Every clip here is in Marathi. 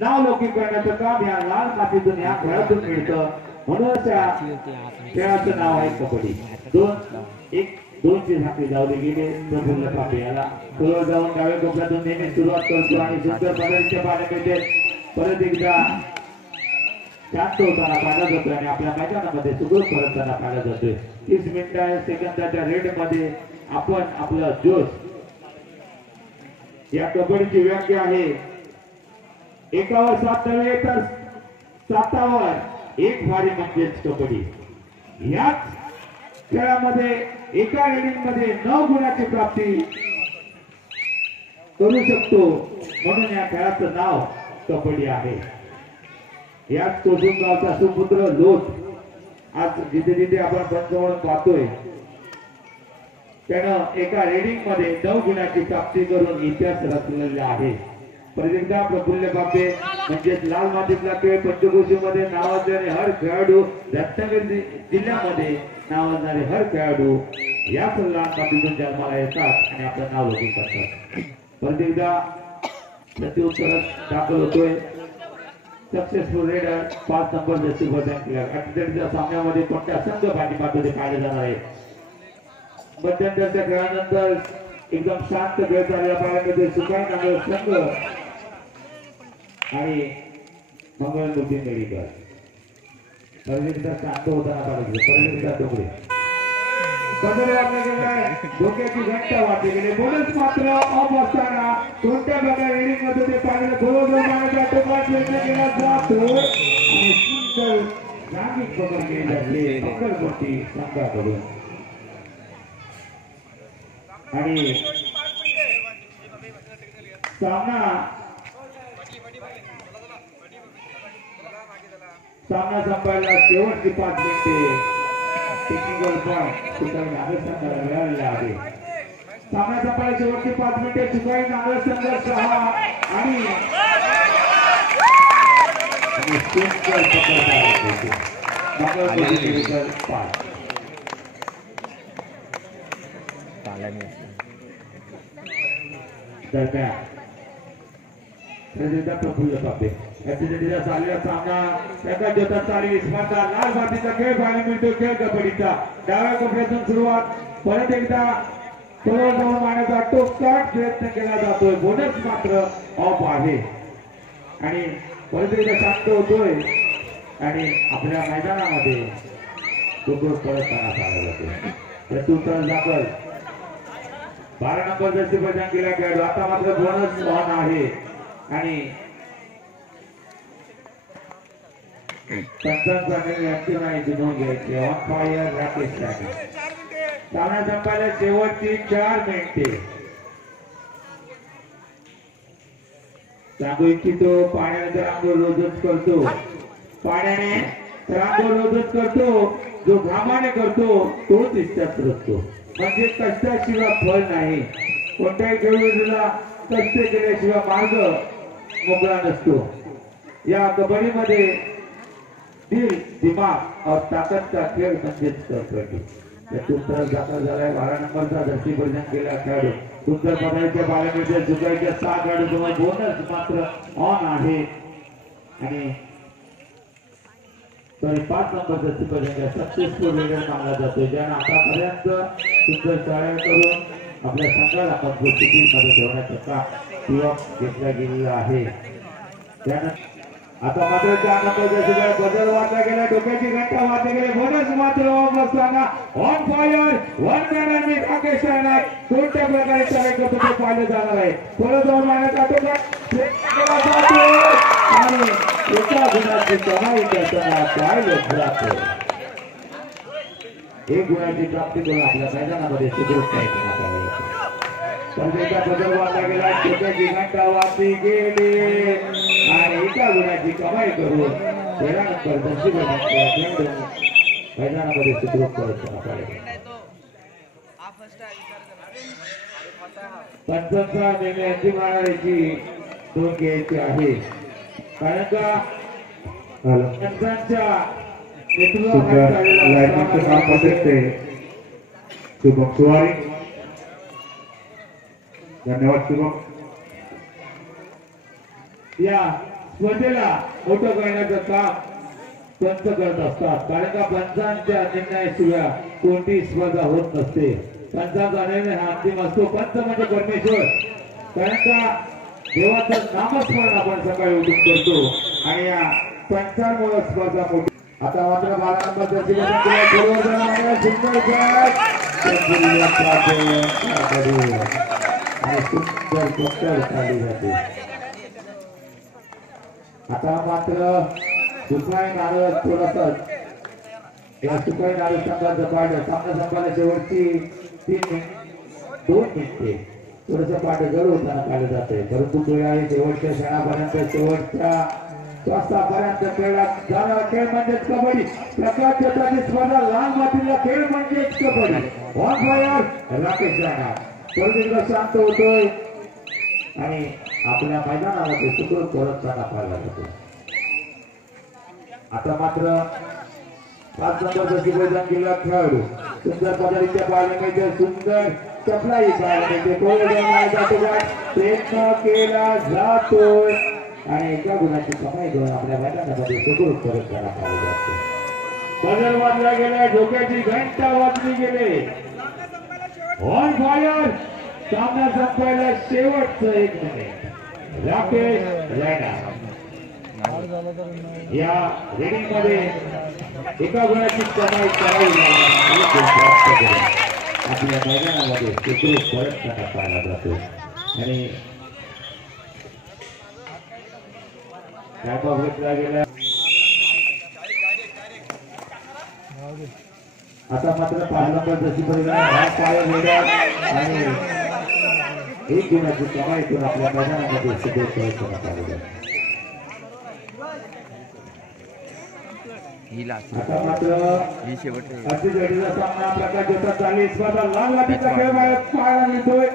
नाव लौकिक करण्याचं काम या लाल मातीतून या खेळातून मिळतं म्हणून त्या खेळाचं नाव आहे कबड्डी। 2-1-2ची झाकी लावली गेली प्रफुल्ल कापे याला पुढे जाऊन डाव्या कोपऱ्यातून नेहमी सुरुवात करतो आणि सुंदर पदार्थ पाण्यामध्ये परत एकदा शांत होताना पाहिला जातोय आणि आपल्या मैदानामध्ये सुखरूप परतताना पाहिला जातोय। 30 मिनिटं सेकंदाच्या रेड मध्ये आपण आपला जोश या कबड्डीची व्याख्या आहे एकावर 7 नव्हे तर 7वर 1 भारी म्हणजेच कबड्डी। याच खेळामध्ये एका रेडिंग मध्ये 9 गुणाची प्राप्ती करू शकतो म्हणून या खेळाचं नाव कबड्डी आहे। याच कोसून गावचा सुपुत्र लोट आज जिथे जिथे आपण पंचवण पाहतोय त्यानं एका रेडिंग मध्ये 9 गुणाची प्राप्ती करून इतिहास रचलेला आहे। प्रत्येकदा प्रफुल्ल कापे म्हणजे लाल मातीतला खेळ पंचक्रोशीमध्ये नावाजणारे हर खेळाडू रत्नागिरी जिल्ह्यामध्ये नावाजणारे हर खेळाडू याच लाल मातीतून जन्माला येतात आणि आपलं नाव लौकिक करतात। प्रत्येकदा प्रत्युत्तर दाखल होतोय सक्सेसफुल रेडर 5 नंबर जर्सी बदल केला। अटलेटिकच्या सामन्यामध्ये कोणत्या संघ पाठीपाठीमध्ये पाहिले जाणार आहे। मध्यंतरच्या खेळानंतर एकदम शांत खेळ चालला पाहिजे सुकाई नागरिक संघ आणि मंगळमूर्ती मेडिकल परदेशात शांत होताना पाहिजे। परदेशात डोंगरे बदल वाटले गेले डोक्याची घंटा वाटली गेली बोनस मात्र ऑफ असताना कोणत्या प्रकारे रेडिंग मध्ये ते पाहिजे बरोबर मानाचा टोकाच प्रयत्न केला जातो आणि सुंदर जागी पकड केली जाते मंगळमूर्ती संघाकडून आणि सामना संपायला शेवटची 5 मिनिटे टेक्निकल पॉइंट सुकाई नागरिक संघाला मिळालेला आहे। सामना संपायला शेवटची 5 मिनिटे सुकाई नागरिक संघ 6 आणि दरम्यान प्रफुल्ल कापे ऍक्सिडेंटचा चाललेला सामना एका जोतात चालली स्पर्धा लाल मातीचा खेळ पाहायला मिळतो। खेळ कबड्डीचा डाव्या कोपऱ्यातून सुरुवात परत एकदा थोडा जाऊन मारण्याचा टोकाट प्रयत्न केला जातोय बोनस मात्र ऑफ आहे आणि परत एकदा शांत होतोय आणि आपल्या मैदानामध्ये सुखरूप परतताना पाहिला जातोय। प्रत्युत्तर दाखल 12 नंबर जर्सी परिधान केला खेळाडू आता मात्र बोनस ऑन आहे आणि पंचांचा ऍक्टिव्ह नाही जुनून घ्यायचे ऑन फायर राकेश साठे सामना संपायला शेवटची 4 मिनिटे सांगू इच्छितो पाण्याने तर आंघोळ रोजच करतो पाण्याने तर आंघोळ रोजच करतो जो घामाने करतो तोच इच्छाच रचतो म्हणजे कष्टाशिवाय फळ नाही। कोणत्याही खेळाडूला कष्ट केल्याशिवाय मार्ग मोकळा नसतो। या कबड्डीमध्ये दिल दिमाग और ताकद का खेळ म्हणजेच कबड्डी। त्यातून दाखल झालाय 12 नंबरचा जर्सी परिधान केला खेळाडू सुंदर पदाच्या बाळामध्ये जुगाईच्या 6 खेळाडू बोनस मात्र ऑन आहे आणि 5 नंबर जर्सी परिधान सक्सेसफुल रेडर मानला जातो ज्याने आतापर्यंत सुंदर चाळ्या करून आपल्या संघाला मजबूत स्थितीमध्ये ठेवण्याचं काम घेतला गेलेला आहे। त्यानंतर आता मात्र 4 नंबर जर्सी बदल वाटला गेला डोक्याची घंटा वाजली गेली बोनस मात्र ऑफ असताना ऑन फायर 1 मॅन आणि राकेश राणा कोणत्या प्रकारे चाळ्या करतो ते पाहिलं जाणार आहे। परत जाऊन मारण्याचा टोका केला जातो आणि एका गुणाची कमाई करताना पाहिलं जातं 1 गुणाची प्राप्ती करून आपल्या मैदानामध्ये सुखरूप करण्यात आले। स्पर्धेचा बदल वाटला गेला डोक्याची घंटा वाजली गेली आणि एका गुणाची कमाई करून 13 नंबर जर्सी मैदानामध्ये सुखरूप करण्यात आले। पंचांचा निर्णय अंतिम मारण्याची 2 घ्यायची आहे कारण का पंचांच्या शुभम सुवारी धन्यवाद शुभम। या स्पर्धेला मोठं करण्याचं काम पंच करत असतात, कारण का पंचांच्या निर्णयाशिवाय कोणती स्पर्धा होत नसते. पंचांचा निर्णय हा अंतिम असतो. पंच म्हणजे परमेश्वर, कारण का देवाचं नामस्मरण आपण सकाळी उठून करतो आणि या पंचांमुळे स्पर्धा मोठी. आता मात्र 12 नंबर आता मात्र सुखाई नारळ थोडस या सुखाई नारळ संघाचं पाठ सामना संपायला शेवटची 2 मिनिटे थोडस पाठ जड होताना पाहिलं जाते, परंतु शेवटच्या क्षणापर्यंत शेवटच्या स्वास्थापर्यंत खेळ म्हणजेच कबड्डी. प्रकाश क्षेत्राची स्पर्धा लाल मातीला खेळ म्हणजेच कबड्डी. ऑन फायर राकेश राणा परत शांत होतोय आणि आपल्या मैदानामध्ये सुखरूप परत जाणा पाहिला जातो. आता मात्र 5 नंबरचा शिवजन जिल्हा खेळाडू सुंदर पदारीच्या पाहायला मिळते, सुंदर चपलाही पाहायला मिळते. प्रयत्न केला जातोय आणि एका गुणाची कमाई घेऊन आपल्या मैदानामध्ये सुखरूप परत जाणा पाहिला जातो. बदल वाजला गेला, डोक्याची घंटा वाजली गेले. ऑन फायर सामना संपवायला शेवटचं 1 मिनिट. राकेश राणा या रेडिंग मध्ये एका गुणाची कमाई करावी आपल्या मैदानामध्ये सुखरूप परत जाणा पाहिला जातो. आणि आता मात्र 5 नंबर जशी आणि 1 गुणाची कमाई करून आपल्या मैदानामध्ये सुखरूप परत जाणा पाहिला जातो. आता मात्र अतिजडीचा सामना प्रकाश क्षेत्रात चालली स्पर्धा लाल मातीचा खेळ पाहायला मिळतोय.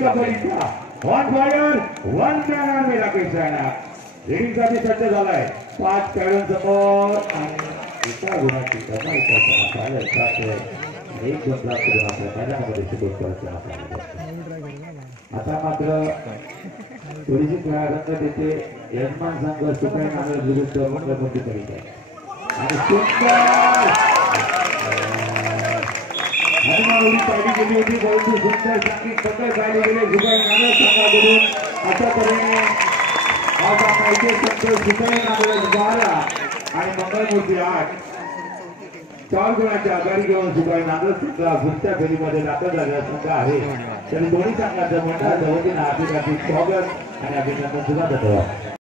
कबड्डीचा on fire 1 man army Rakesh Rana रेडिंगसाठी सज्ज झालाय. 5 खेळाडूंसमोर आणि एका गुणाची कमाई करताना पाहिलं जातोय. 1 गुण प्राप्त करून आपल्या मैदानामध्ये सुखरूप परत जाणा पाहिला जातो. आता मात्र थोडीशी खेळाडू तिथे यजमान संघ सुखाई नारळ विरुद्ध मुंबई करीत आहे आणि सुंदर पाहिली गेली होती, परंतु सुंदर संगीत पकड पाहिली गेले सुखाई नारळ संघाकडून. अशा तऱ्हेने हा सामना इथे संघ सुखाई नारळ 12 आणि मंगळमूर्ती 8 4 गुणाची आघाडी घेऊन सुखाई नारळ संघ पुढच्या फेरीमध्ये दाखल झालेला संघ आहे. तरी दोन्ही संघाच्या मंडळाच्या वतीनं हार्दिक स्वागत आणि अभिनंदन सुद्धा देतो.